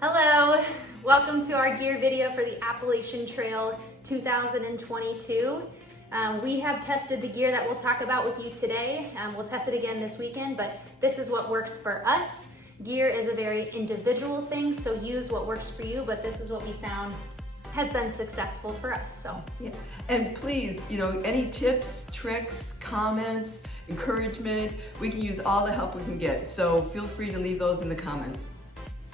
Hello, welcome to our gear video for the Appalachian Trail 2022. We have tested the gear that we'll talk about with you today. We'll test it again this weekend, but this is what works for us. Gear is a very individual thing, so use what works for you, but this is what we found has been successful for us. So yeah. And please, any tips, tricks, comments, encouragement, we can use all the help we can get. So feel free to leave those in the comments.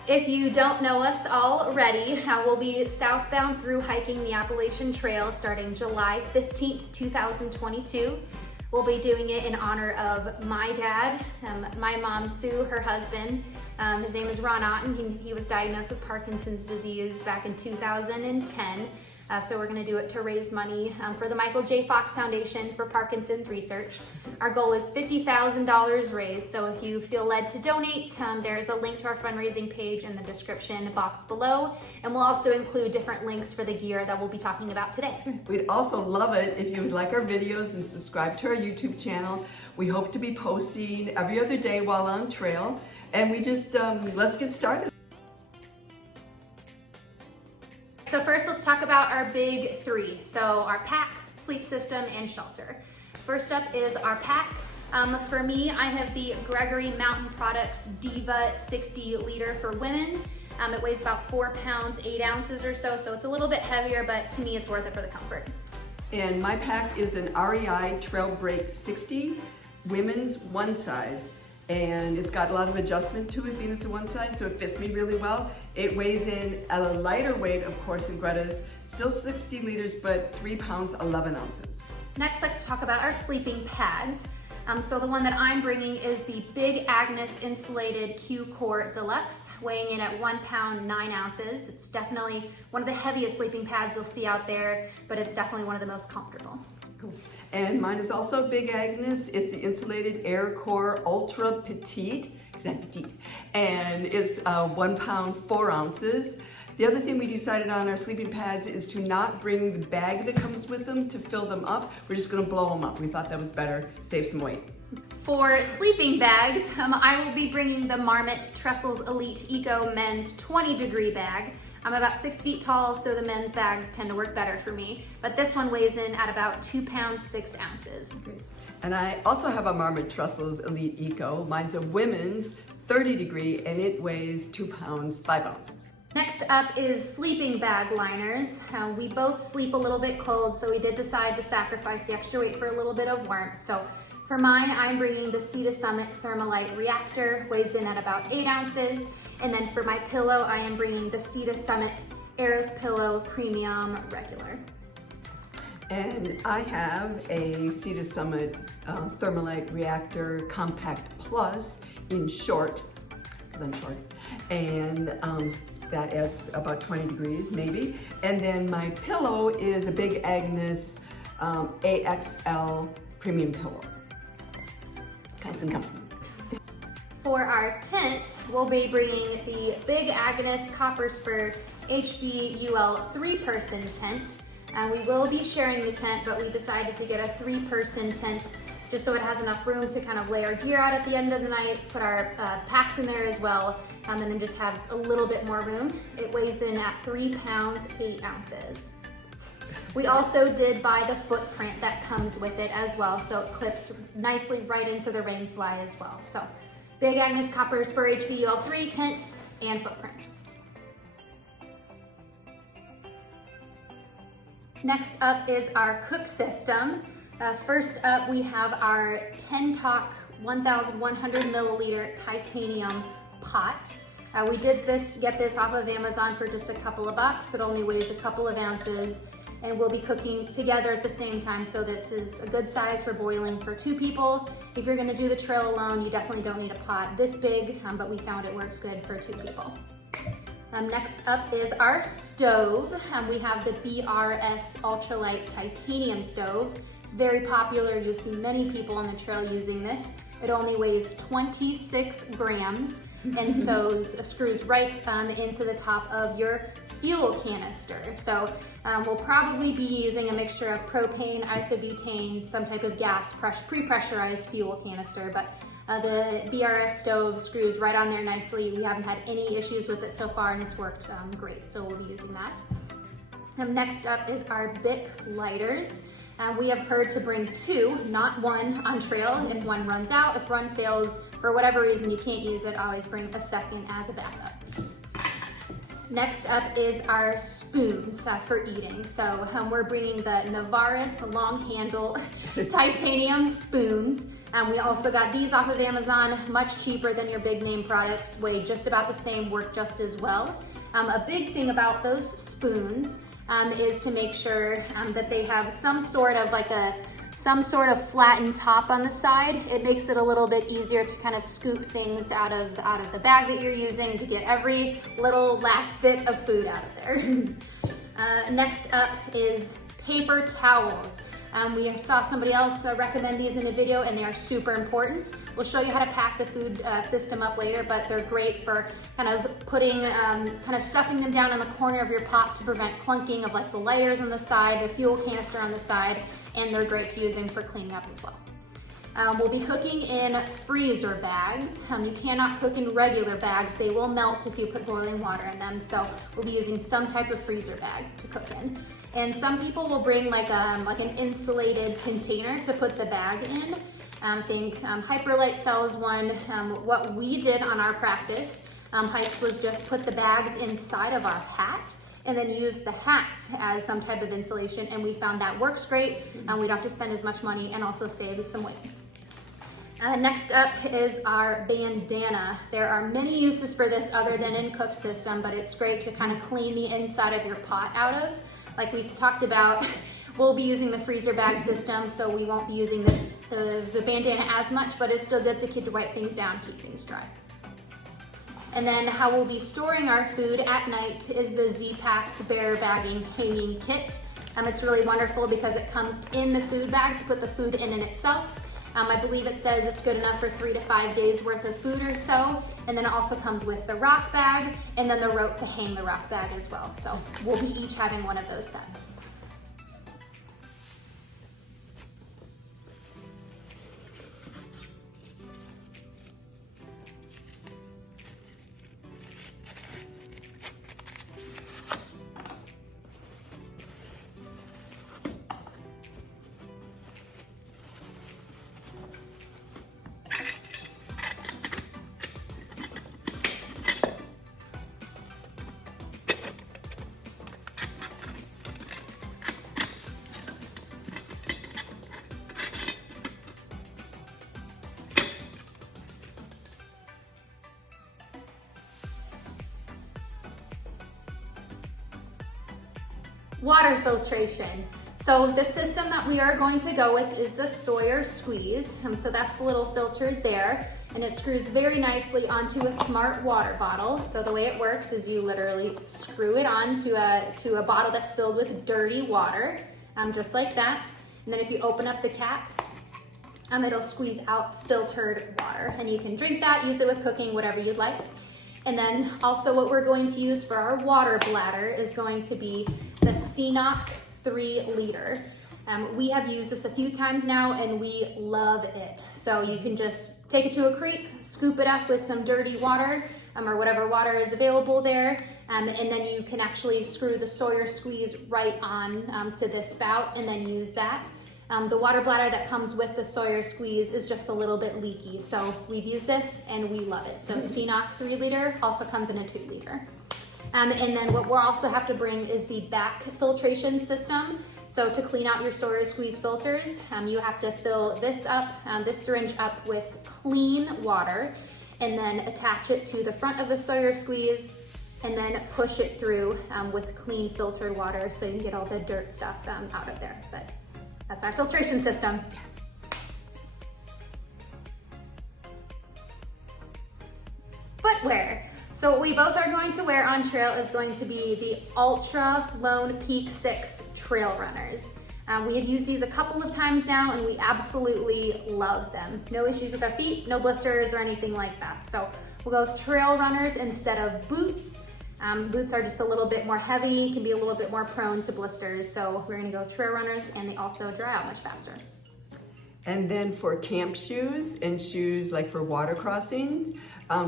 if you don't know us already, we'll be southbound through hiking the Appalachian Trail starting July 15th, 2022. We'll be doing it in honor of my dad, my mom, Sue, her husband. His name is Ron Otten. He was diagnosed with Parkinson's disease back in 2010. So we're going to do it to raise money for the Michael J. Fox Foundation for Parkinson's research. Our goal is $50,000 raised, so if you feel led to donate, there's a link to our fundraising page in the description box below, and we'll also include different links for the gear that we'll be talking about today. We'd also love it if you would like our videos and subscribe to our YouTube channel. We hope to be posting every other day while on trail, and we just, let's get started. So first, let's talk about our big three. So our pack, sleep system, and shelter. First up is our pack. For me, I have the Gregory Mountain Products Diva 60 liter for women. It weighs about 4 pounds, 8 ounces or so it's a little bit heavier, but to me, it's worth it for the comfort. And my pack is an REI Trail Break 60, women's one size. And it's got a lot of adjustment to it being it's a one size, so it fits me really well. It weighs in at a lighter weight, of course, than Greta's, still 60 liters, but 3 pounds, 11 ounces. Next, let's talk about our sleeping pads. So the one that I'm bringing is the Big Agnes Insulated Q-Core Deluxe, weighing in at 1 pound, 9 ounces. It's definitely one of the heaviest sleeping pads you'll see out there, but it's definitely one of the most comfortable. Cool. And mine is also Big Agnes. It's the Insulated Air Core Ultra Petite, and it's 1 pound, 4 ounces. The other thing we decided on our sleeping pads is to not bring the bag that comes with them to fill them up. We're just gonna blow them up. We thought that was better, save some weight. For sleeping bags, I will be bringing the Marmot Trestles Elite Eco Men's 20 degree bag. I'm about 6 feet tall, so the men's bags tend to work better for me. But this one weighs in at about 2 pounds, 6 ounces. Okay. And I also have a Marmot Trestles Elite Eco. Mine's a women's 30 degree, and it weighs 2 pounds, 5 ounces. Next up is sleeping bag liners. We both sleep a little bit cold, so we did decide to sacrifice the extra weight for a little bit of warmth. So for mine, I'm bringing the Sea to Summit Thermalite Reactor, weighs in at about 8 ounces. And then for my pillow, I am bringing the Sea to Summit Eros Pillow Premium Regular. And I have a Sea to Summit Thermalite Reactor Compact Plus in short, because I'm short, and that adds about 20 degrees maybe. And then my pillow is a Big Agnes AXL Premium Pillow. Nice and comfy. For our tent, we'll be bringing the Big Agnes Copper Spur HBUL 3-person tent. We will be sharing the tent, but we decided to get a 3-person tent just so it has enough room to kind of lay our gear out at the end of the night, put our packs in there as well, and then just have a little bit more room. It weighs in at 3 pounds, 8 ounces. We also did buy the footprint that comes with it as well, so it clips nicely right into the rainfly as well. So Big Agnes Copper Spur HBUL 3 tent and footprint. Next up is our cook system. First up, we have our 10 Talk 1,100 milliliter titanium pot. We did get this off of Amazon for just a couple of bucks. It only weighs a couple of ounces, and we'll be cooking together at the same time, so this is a good size for boiling for 2 people. If you're gonna do the trail alone, you definitely don't need a pot this big, but we found it works good for 2 people. Next up is our stove. We have the BRS Ultralight Titanium Stove. It's very popular. You'll see many people on the trail using this. It only weighs 26 grams and screws right into the top of your fuel canister. So we'll probably be using a mixture of propane, isobutane, some type of gas, pre-pressurized fuel canister, but the BRS stove screws right on there nicely. We haven't had any issues with it so far, and it's worked great, so we'll be using that. Next up is our Bic lighters. We have heard to bring 2, not 1, on trail. If one runs out, if one fails, for whatever reason you can't use it, always bring a second as a backup. Next up is our spoons for eating. So we're bringing the Navaris long handle titanium spoons. We also got these off of Amazon, much cheaper than your big name products, weigh just about the same, work just as well. A big thing about those spoons is to make sure that they have some sort of flattened top on the side. It makes it a little bit easier to kind of scoop things out of the bag that you're using to get every little last bit of food out of there. Next up is paper towels. We saw somebody else recommend these in a video, and they are super important. We'll show you how to pack the food system up later, but they're great for kind of putting, kind of stuffing them down in the corner of your pot to prevent clunking of like the lighters on the side, the fuel canister on the side, and they're great to using for cleaning up as well. We'll be cooking in freezer bags. You cannot cook in regular bags. They will melt if you put boiling water in them, so we'll be using some type of freezer bag to cook in. And some people will bring like an insulated container to put the bag in. I think Hyperlite sells one. What we did on our practice hikes was just put the bags inside of our hat and then use the hats as some type of insulation, and we found that works great. We don't have to spend as much money and also save some weight. Next up is our bandana. There are many uses for this other than in cook system, but it's great to kind of clean the inside of your pot out of. Like we talked about, we'll be using the freezer bag system, so we won't be using the bandana as much, but it's still good to wipe things down, keep things dry. And then how we'll be storing our food at night is the Z-Packs Bear Bagging Hanging Kit. It's really wonderful because it comes in the food bag to put the food in itself. I believe it says it's good enough for 3 to 5 days worth of food or so. And then it also comes with the rock bag and then the rope to hang the rock bag as well. So we'll be each having one of those sets. Water filtration. So the system that we are going to go with is the Sawyer Squeeze. So that's the little filter there, and it screws very nicely onto a smart water bottle. So the way it works is you literally screw it on to a bottle that's filled with dirty water, just like that. And then if you open up the cap, it'll squeeze out filtered water, and you can drink that, use it with cooking, whatever you'd like. And then also what we're going to use for our water bladder is going to be the CNOC 3 liter. We have used this a few times now and we love it. So you can just take it to a creek, scoop it up with some dirty water or whatever water is available there. And then you can actually screw the Sawyer Squeeze right on to this spout and then use that. The water bladder that comes with the Sawyer Squeeze is just a little bit leaky. So we've used this and we love it. So CNOC 3 liter also comes in a 2 liter. And then what we'll also have to bring is the back filtration system. So to clean out your Sawyer Squeeze filters, you have to fill this up, this syringe up with clean water, and then attach it to the front of the Sawyer Squeeze, and then push it through with clean filtered water so you can get all the dirt stuff out of there. But that's our filtration system. Footwear. So what we both are going to wear on trail is going to be the Ultra Lone Peak 6 trail runners. We have used these a couple of times now and we absolutely love them. No issues with our feet, no blisters or anything like that. So we'll go with trail runners instead of boots. Boots are just a little bit more heavy, can be a little bit more prone to blisters. So we're gonna go trail runners, and they also dry out much faster. And then for camp shoes and shoes like for water crossings,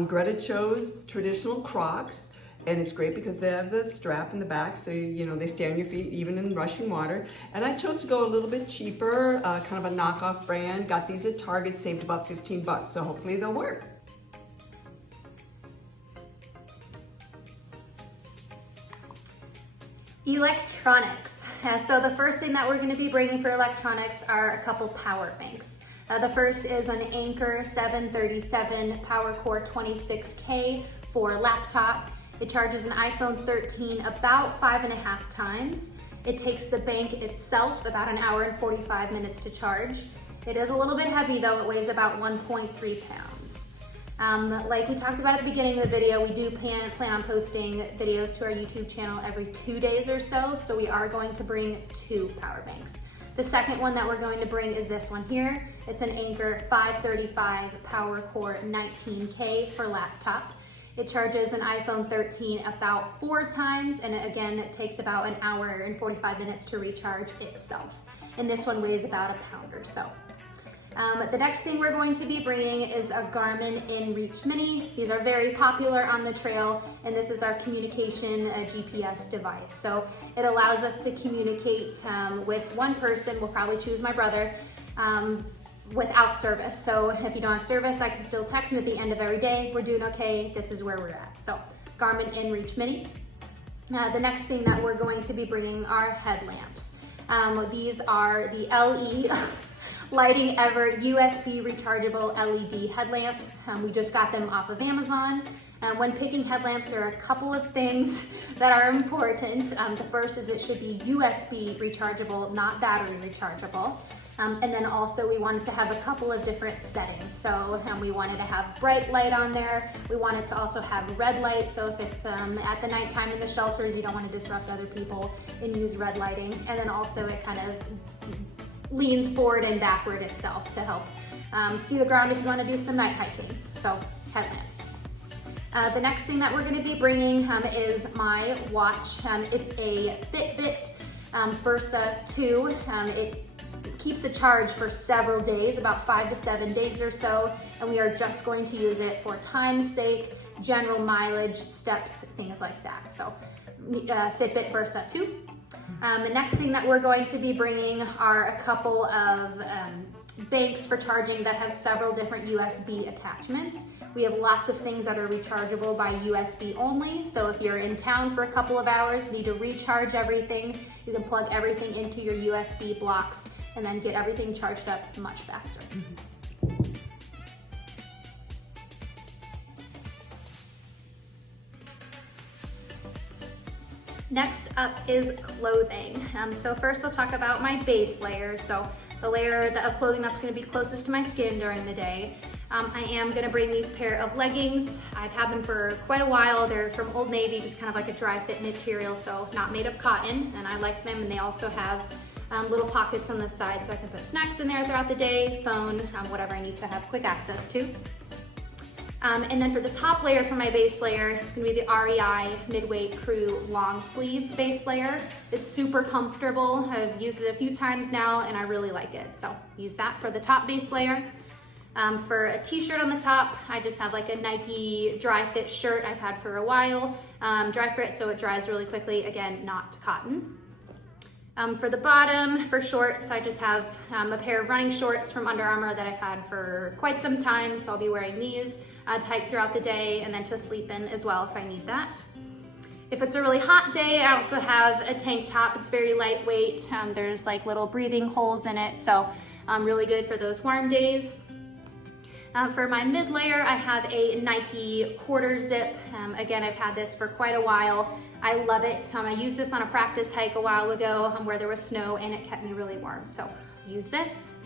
Greta chose traditional Crocs, and it's great because they have the strap in the back, so they stay on your feet even in rushing water. And I chose to go a little bit cheaper, kind of a knockoff brand. Got these at Target, saved about 15 bucks, so hopefully they'll work. Electronics. So the first thing that we're going to be bringing for electronics are a couple power banks. The first is an Anker 737 PowerCore 26K for laptop. It charges an iPhone 13 about 5.5 times. It takes the bank itself about an hour and 45 minutes to charge. It is a little bit heavy though, it weighs about 1.3 pounds. Like we talked about at the beginning of the video, we do plan on posting videos to our YouTube channel every 2 days or so, so we are going to bring 2 power banks. The second one that we're going to bring is this one here. It's an Anker 535 PowerCore 19K for laptop. It charges an iPhone 13 about 4 times, and again, it takes about an hour and 45 minutes to recharge itself. And this one weighs about a pound or so. The next thing we're going to be bringing is a Garmin InReach Mini. These are very popular on the trail, and this is our communication GPS device. So it allows us to communicate with one person, we'll probably choose my brother, without service. So if you don't have service, I can still text him at the end of every day. We're doing okay, this is where we're at. So Garmin InReach Mini. The next thing that we're going to be bringing are headlamps. These are the LE Lighting Ever USB rechargeable LED headlamps. We just got them off of Amazon. When picking headlamps, there are a couple of things that are important. The first is it should be USB rechargeable, not battery rechargeable. And then also we wanted to have a couple of different settings. So we wanted to have bright light on there. We wanted to also have red light. So if it's at the nighttime in the shelters, you don't want to disrupt other people and use red lighting. And then also it kind of leans forward and backward itself to help see the ground if you want to do some night hiking. So headlamps. The next thing that we're going to be bringing is my watch. It's a Fitbit Versa 2. It keeps a charge for several days, about 5 to 7 days or so, and we are just going to use it for time's sake, general mileage, steps, things like that. So Fitbit Versa 2. The next thing that we're going to be bringing are a couple of banks for charging that have several different USB attachments. We have lots of things that are rechargeable by USB only. So if you're in town for a couple of hours, need to recharge everything, you can plug everything into your USB blocks and then get everything charged up much faster. Next up is clothing. So first I'll talk about my base layer. So the layer of clothing that's going to be closest to my skin during the day. I am going to bring these pair of leggings. I've had them for quite a while. They're from Old Navy, just kind of like a dry fit material, so not made of cotton, and I like them. And they also have little pockets on the side so I can put snacks in there throughout the day, phone, whatever I need to have quick access to. And then for the top layer for my base layer, it's gonna be the REI Midweight Crew long sleeve base layer. It's super comfortable. I've used it a few times now and I really like it. So use that for the top base layer. For a t-shirt on the top, I just have like a Nike dry fit shirt I've had for a while. Dry fit so it dries really quickly, again, not cotton. For the bottom, for shorts, I just have a pair of running shorts from Under Armour that I've had for quite some time, so I'll be wearing these to hike throughout the day and then to sleep in as well if I need that. If it's a really hot day, I also have a tank top. It's very lightweight. There's like little breathing holes in it, so really good for those warm days. For my mid layer, I have a Nike quarter zip. Again, I've had this for quite a while. I love it. I used this on a practice hike a while ago where there was snow and it kept me really warm, so use this.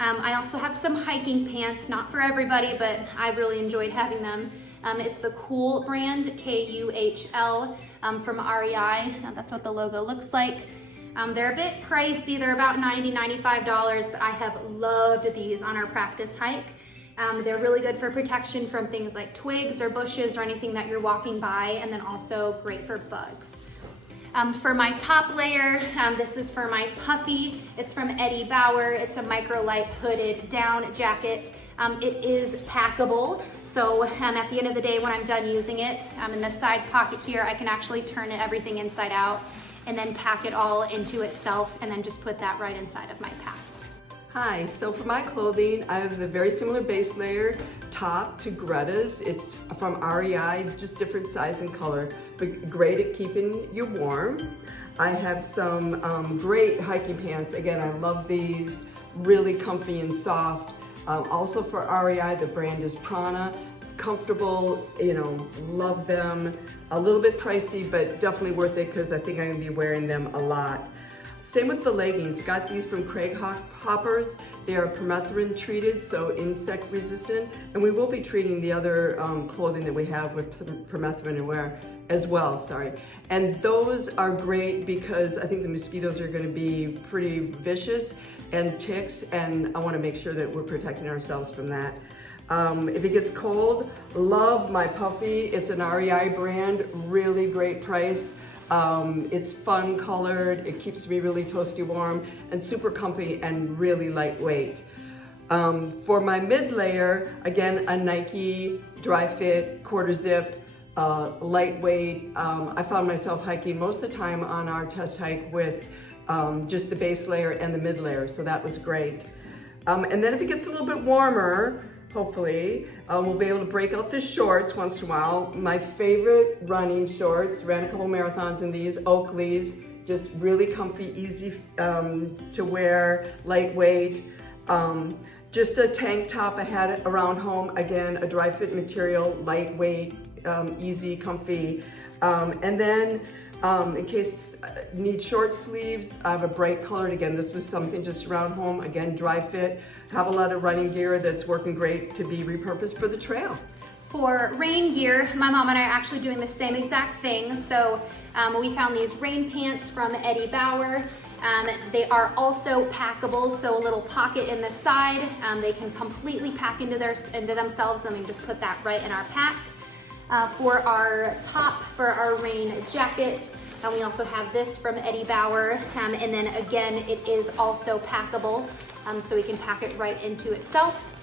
I also have some hiking pants, not for everybody, but I've really enjoyed having them. It's the Cool brand, K-U-H-L, from REI. That's what the logo looks like. They're a bit pricey, they're about $90, $95, but I have loved these on our practice hike. They're really good for protection from things like twigs or bushes or anything that you're walking by, and then also great for bugs. For my top layer, this is for my puffy. It's from Eddie Bauer. It's a microlight hooded down jacket. It is packable, so at the end of the day when I'm done using it, in the side pocket here, I can actually turn everything inside out and then pack it all into itself and then just put that right inside of my pack. Hi, so for my clothing, I have the very similar base layer top to Greta's. It's from REI, just different size and color, but great at keeping you warm. I have some great hiking pants. Again, I love these, really comfy and soft. Also for REI, the brand is Prana. Comfortable, you know, love them. A little bit pricey, but definitely worth it because I think I'm gonna be wearing them a lot. Same with the leggings. Got these from Craig Hoppers. They are permethrin treated, so insect resistant. And we will be treating the other clothing that we have with some permethrin and wear as well, sorry. And those are great because I think the mosquitoes are gonna be pretty vicious and ticks, and I wanna make sure that we're protecting ourselves from that. If it gets cold, love my puffy. It's an REI brand, really great price. It's fun colored, it keeps me really toasty warm and super comfy and really lightweight. For my mid layer, again, a Nike dry fit, quarter zip, lightweight. I found myself hiking most of the time on our test hike with just the base layer and the mid layer, so that was great. And then if it gets a little bit warmer, hopefully, we'll be able to break out the shorts once in a while. My favorite running shorts, ran a couple marathons in these, Oakley's, just really comfy, easy to wear, lightweight. Just a tank top I had around home, again, a dry fit material, lightweight, easy, comfy. And then in case you need short sleeves, I have a bright colored, again, this was something just around home, again, dry fit. Have a lot of running gear that's working great to be repurposed for the trail. For rain gear, my mom and I are actually doing the same exact thing. So we found these rain pants from Eddie Bauer. They are also packable, so a little pocket in the side. They can completely pack into themselves, and we just put that right in our pack. For our top, for our rain jacket, and we also have this from Eddie Bauer, and then again, it is also packable, so we can pack it right into itself.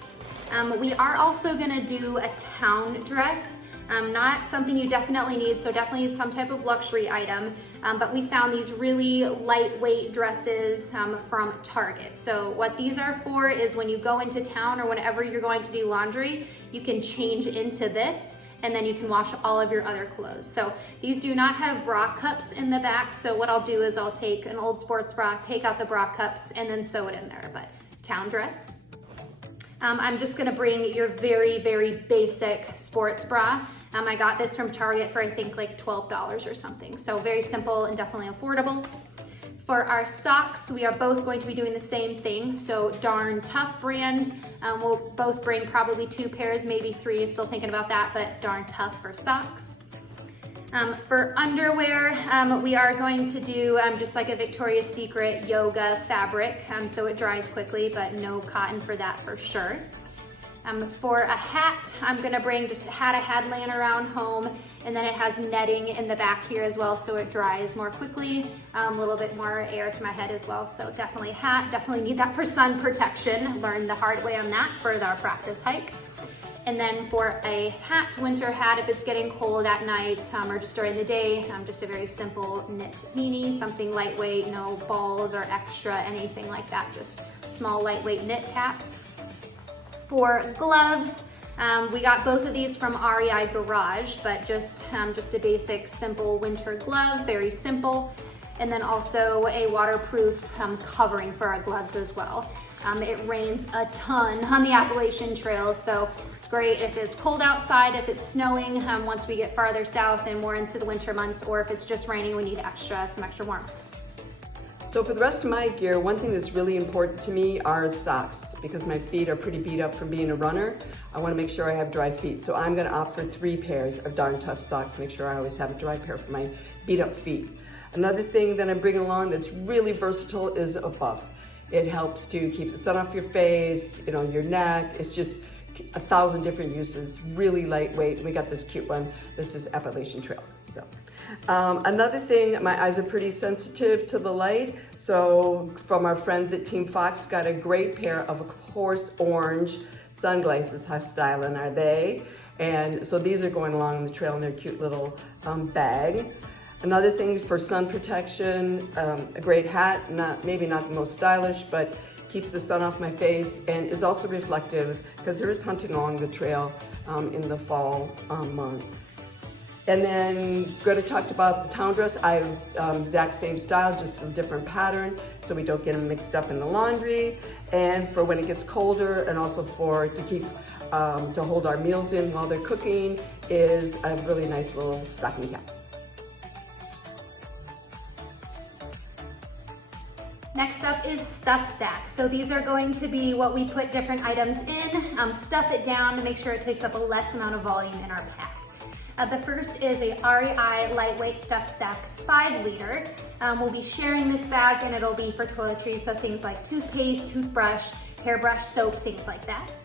We are also gonna do a town dress, not something you definitely need, so definitely some type of luxury item, but we found these really lightweight dresses from Target. So what these are for is when you go into town or whenever you're going to do laundry, you can change into this, and then you can wash all of your other clothes. So these do not have bra cups in the back, so what I'll do is I'll take an old sports bra, take out the bra cups, and then sew it in there. But town dress. I'm just gonna bring your very, very basic sports bra. I got this from Target for I think like $12 or something. So very simple and definitely affordable. For our socks, we are both going to be doing the same thing. So Darn Tough brand. We'll both bring probably 2 pairs, maybe 3, still thinking about that, but Darn Tough for socks. For underwear, we are going to do just like a Victoria's Secret yoga fabric, so it dries quickly, but no cotton for that for sure. For a hat, I'm gonna bring just a hat I had laying around home, and then it has netting in the back here as well, so it dries more quickly, a little bit more air to my head as well, so definitely a hat, definitely need that for sun protection. Learned the hard way on that for our practice hike. And then for a hat, winter hat, if it's getting cold at night or just during the day, just a very simple knit beanie, something lightweight, no balls or extra, anything like that, just small lightweight knit cap. For gloves, we got both of these from REI Garage, but just a basic, simple winter glove, very simple. And then also a waterproof covering for our gloves as well. It rains a ton on the Appalachian Trail, so it's great if it's cold outside, if it's snowing, once we get farther south and more into the winter months, or if it's just raining, we need some extra warmth. So for the rest of my gear, one thing that's really important to me are socks, because my feet are pretty beat up from being a runner. I want to make sure I have dry feet, so I'm going to opt for 3 pairs of Darn Tough socks, make sure I always have a dry pair for my beat up feet. Another thing that I'm bringing along that's really versatile is a buff. It helps to keep the sun off your face, you know, your neck. It's just 1,000 different uses, really lightweight. We got this cute one. This is Appalachian Trail. So, another thing, my eyes are pretty sensitive to the light. So from our friends at Team Fox, got a great pair of course orange sunglasses. How styling are they? And so these are going along the trail in their cute little bag. Another thing for sun protection, a great hat, maybe not the most stylish, but keeps the sun off my face and is also reflective because there is hunting along the trail in the fall months. And then Greta talked about the town dress. I exact same style, just a different pattern so we don't get them mixed up in the laundry. And for when it gets colder and also to keep to hold our meals in while they're cooking is a really nice little stocking cap. Next up is stuff sacks. So these are going to be what we put different items in, stuff it down to make sure it takes up a less amount of volume in our pack. The first is a REI lightweight stuff sack 5 liter. We'll be sharing this bag and it'll be for toiletries, so things like toothpaste, toothbrush, hairbrush, soap, things like that.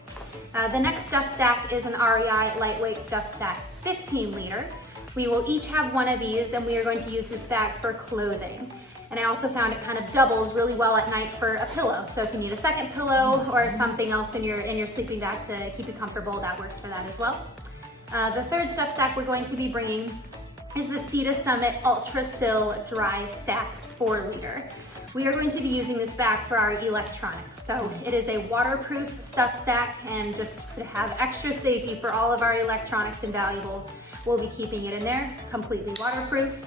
The next stuff sack is an REI lightweight stuff sack 15 liter. We will each have one of these and we are going to use this bag for clothing. And I also found it kind of doubles really well at night for a pillow. So if you need a second pillow or something else in your sleeping bag to keep you comfortable, that works for that as well. The third stuff sack we're going to be bringing is the Sea Summit Ultra Sil Dry Sack 4 liter. We are going to be using this bag for our electronics. So it is a waterproof stuff sack, and just to have extra safety for all of our electronics and valuables, we'll be keeping it in there, completely waterproof.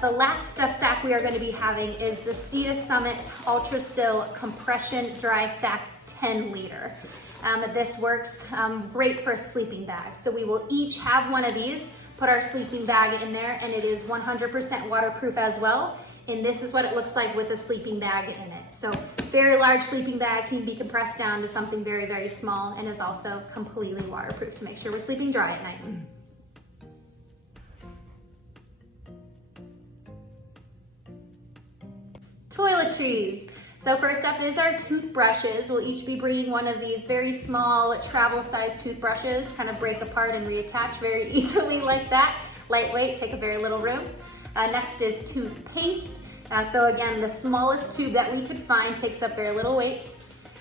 The last stuff sack we are going to be having is the Sea Summit Ultra Sil Compression Dry Sack 10 liter. This works great for a sleeping bag. So we will each have one of these, put our sleeping bag in there, and it is 100% waterproof as well. And this is what it looks like with a sleeping bag in it. So very large sleeping bag can be compressed down to something very, very small and is also completely waterproof to make sure we're sleeping dry at night. Toiletries. So first up is our toothbrushes. We'll each be bringing one of these very small travel-sized toothbrushes, kind of break apart and reattach very easily like that. Lightweight, take up very little room. Next is toothpaste. So again, the smallest tube that we could find takes up very little weight.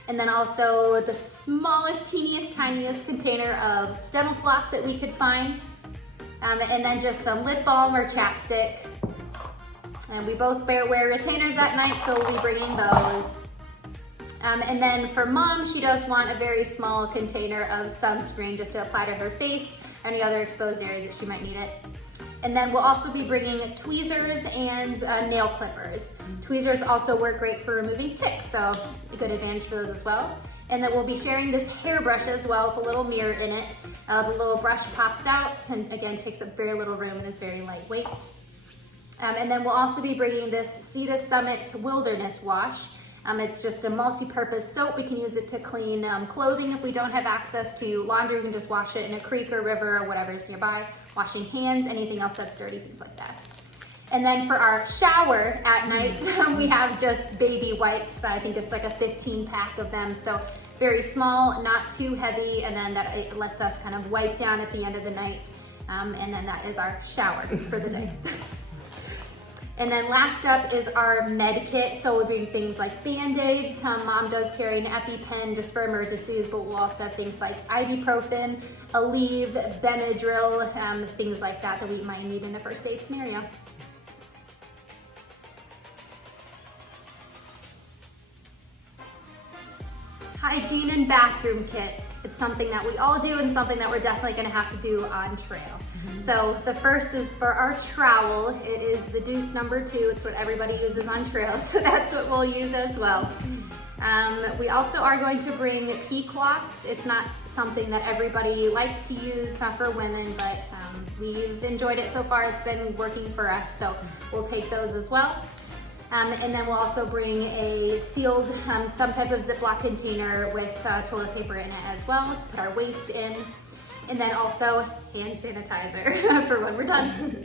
And then also the smallest, teeniest, tiniest container of dental floss that we could find. And then just some lip balm or chapstick. And we both wear retainers at night, so we'll be bringing those. And then for Mom, she does want a very small container of sunscreen just to apply to her face, any other exposed areas that she might need it. And then we'll also be bringing tweezers and nail clippers. Tweezers also work great for removing ticks, so a good advantage for those as well. And then we'll be sharing this hairbrush as well with a little mirror in it. The little brush pops out and again takes up very little room and is very lightweight. And then we'll also be bringing this Sea Summit Wilderness Wash. It's just a multi-purpose soap. We can use it to clean clothing if we don't have access to laundry. We can just wash it in a creek or river or whatever's nearby. Washing hands, anything else that's dirty, things like that. And then for our shower at night, we have just baby wipes. I think it's like a 15 pack of them. So very small, not too heavy, and then that it lets us kind of wipe down at the end of the night. And then that is our shower for the day. And then last up is our med kit. So we'll bring things like Band-Aids. Mom does carry an EpiPen just for emergencies, but we'll also have things like ibuprofen, Aleve, Benadryl, things like that we might need in a first aid scenario. Hygiene and bathroom kit. It's something that we all do and something that we're definitely gonna have to do on trail. So the first is for our trowel. It is the Deuce number 2. It's what everybody uses on trail, so that's what we'll use as well. We also are going to bring pea cloths. It's not something that everybody likes to use for women, but we've enjoyed it so far. It's been working for us, so we'll take those as well. And then we'll also bring a sealed, some type of Ziploc container with toilet paper in it as well to put our waste in. And then also hand sanitizer for when we're done.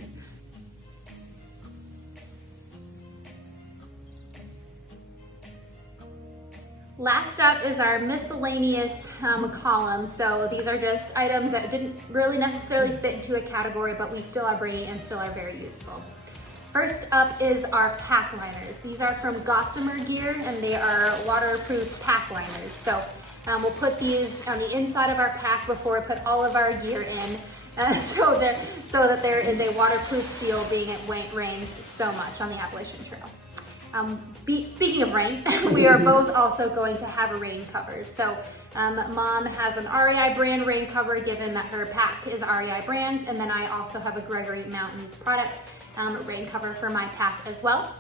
Last up is our miscellaneous column. So these are just items that didn't really necessarily fit into a category, but we still are bringing and still are very useful. First up is our pack liners. These are from Gossamer Gear, and they are waterproof pack liners. So we'll put these on the inside of our pack before we put all of our gear in, so that there is a waterproof seal, being it rains so much on the Appalachian Trail. Speaking of rain, we are both also going to have a rain cover. So Mom has an REI brand rain cover, given that her pack is REI brand, and then I also have a Gregory Mountains product rain cover for my pack as well.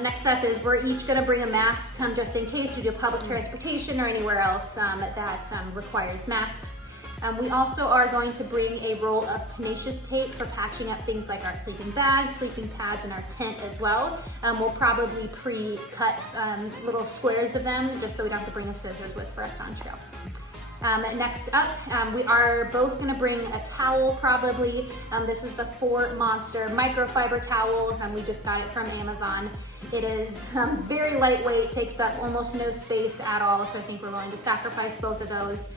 Next up is we're each going to bring a mask just in case we do public transportation or anywhere else that requires masks. We also are going to bring a roll of tenacious tape for patching up things like our sleeping bags, sleeping pads, and our tent as well. We'll probably pre-cut little squares of them just so we don't have to bring the scissors with for us on trail. Next up, we are both going to bring a towel probably. This is the Fort Monster microfiber towel, and we just got it from Amazon. It is very lightweight, takes up almost no space at all, so I think we're willing to sacrifice both of those.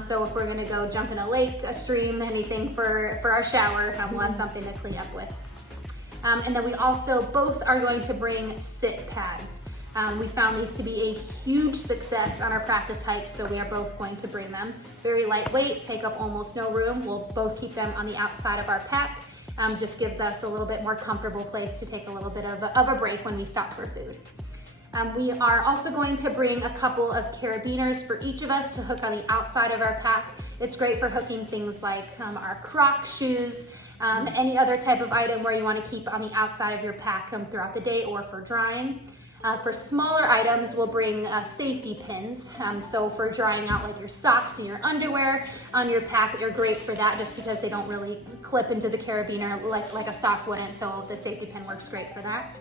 So if we're gonna go jump in a lake, a stream, anything for our shower, we'll have something to clean up with. And then we also both are going to bring sit pads. We found these to be a huge success on our practice hikes, so we are both going to bring them. Very lightweight, take up almost no room. We'll both keep them on the outside of our pack. Just gives us a little bit more comfortable place to take a little bit of a break when we stop for food. We are also going to bring a couple of carabiners for each of us to hook on the outside of our pack. It's great for hooking things like our Croc shoes, any other type of item where you want to keep on the outside of your pack throughout the day or for drying. For smaller items, we'll bring safety pins. So for drying out like your socks and your underwear on your pack, they're great for that just because they don't really clip into the carabiner like a sock wouldn't, so the safety pin works great for that.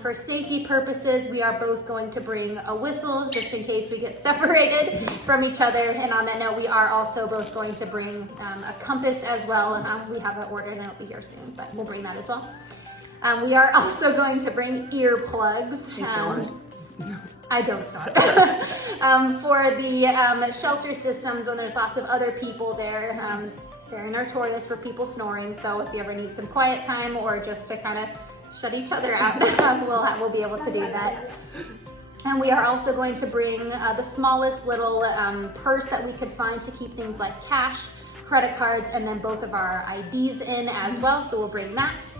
For safety purposes, we are both going to bring a whistle just in case we get separated from each other. And on that note, we are also both going to bring a compass as well. We have it ordered and it'll be here soon, but we'll bring that as well. We are also going to bring earplugs. She snores. I don't snore. For the shelter systems, when there's lots of other people there, very notorious for people snoring. So if you ever need some quiet time or just to kind of shut each other out, we'll be able to do that. And we are also going to bring the smallest little purse that we could find to keep things like cash, credit cards, and then both of our IDs in as well, so we'll bring that.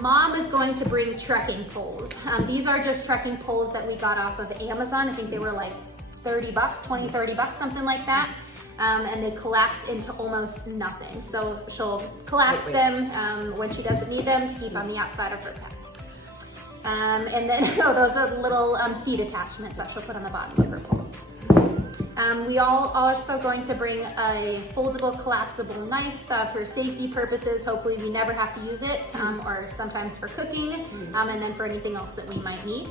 Mom is going to bring trekking poles. These are just trekking poles that we got off of Amazon. I think they were like 30 bucks, 20, 30 bucks, something like that. And they collapse into almost nothing. So she'll collapse them when she doesn't need them to keep on the outside of her pack. And then those are little feet attachments that she'll put on the bottom of her poles. We all are also going to bring a foldable collapsible knife for safety purposes. Hopefully we never have to use it, or sometimes for cooking, and then for anything else that we might need.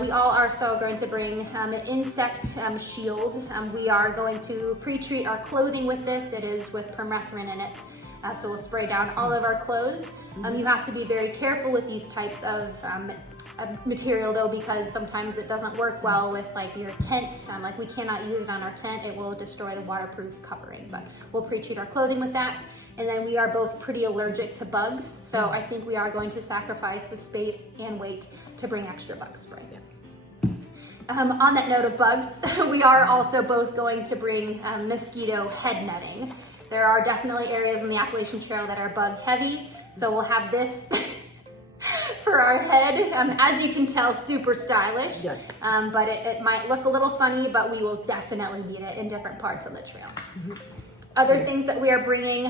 We all are also going to bring an insect shield. We are going to pre-treat our clothing with this. It is with permethrin in it. So we'll spray down all of our clothes. You have to be very careful with these types of material though, because sometimes it doesn't work well with like your tent. Like we cannot use it on our tent. It will destroy the waterproof covering, but we'll pre-treat our clothing with that. And then we are both pretty allergic to bugs. So I think we are going to sacrifice the space and weight to bring extra bug spray. On that note of bugs, we are also both going to bring mosquito head netting. There are definitely areas in the Appalachian Trail that are bug heavy. So we'll have this for our head. As you can tell, super stylish, but it might look a little funny, but we will definitely need it in different parts of the trail. Other things that we are bringing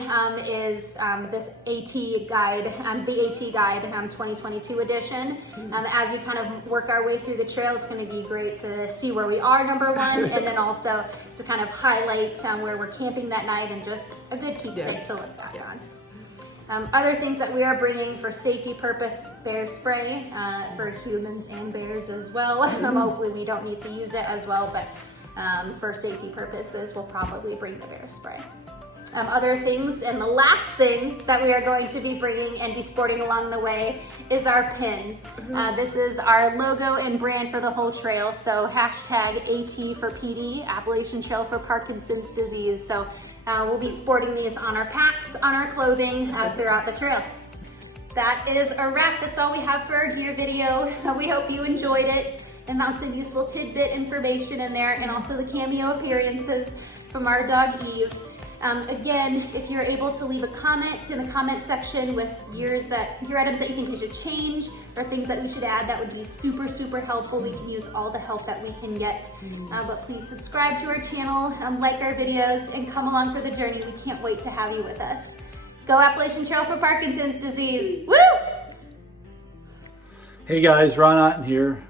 is this AT guide, the AT Guide 2022 edition. As we kind of work our way through the trail, it's going to be great to see where we are, number one, and then also to kind of highlight where we're camping that night and just a good keepsake to look back on. Other things that we are bringing for safety purpose, bear spray for humans and bears as well. Hopefully we don't need to use it as well, but for safety purposes, we'll probably bring the bear spray. other things. And the last thing that we are going to be bringing and be sporting along the way is our pins. This is our logo and brand for the whole trail. So hashtag AT for PD, Appalachian Trail for Parkinson's disease. So we'll be sporting these on our packs, on our clothing throughout the trail. That is a wrap. That's all we have for our gear video. We hope you enjoyed it and found some useful tidbit information in there, and also the cameo appearances from our dog Eve. Again, if you're able to leave a comment in the comment section with gear items that you think we should change or things that we should add, that would be super, super helpful. We can use all the help that we can get. But please subscribe to our channel, like our videos, and come along for the journey. We can't wait to have you with us. Go Appalachian Trail for Parkinson's disease. Woo! Hey guys, Ron Otten here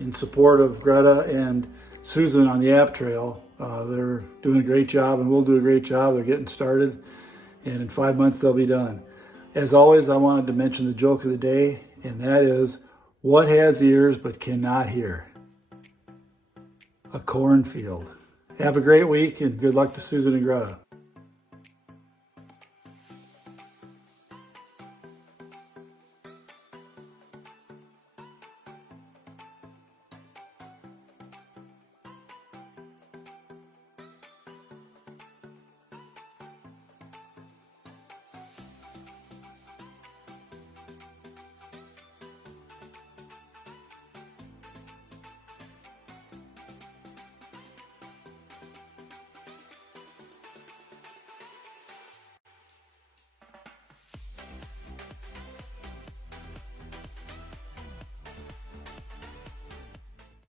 in support of Greta and Susan on the App Trail. They're doing a great job, and we'll do a great job. They're getting started, and in 5 months they'll be done. As always, I wanted to mention the joke of the day, and that is, what has ears but cannot hear? A cornfield. Have a great week, and good luck to Susan and Greta.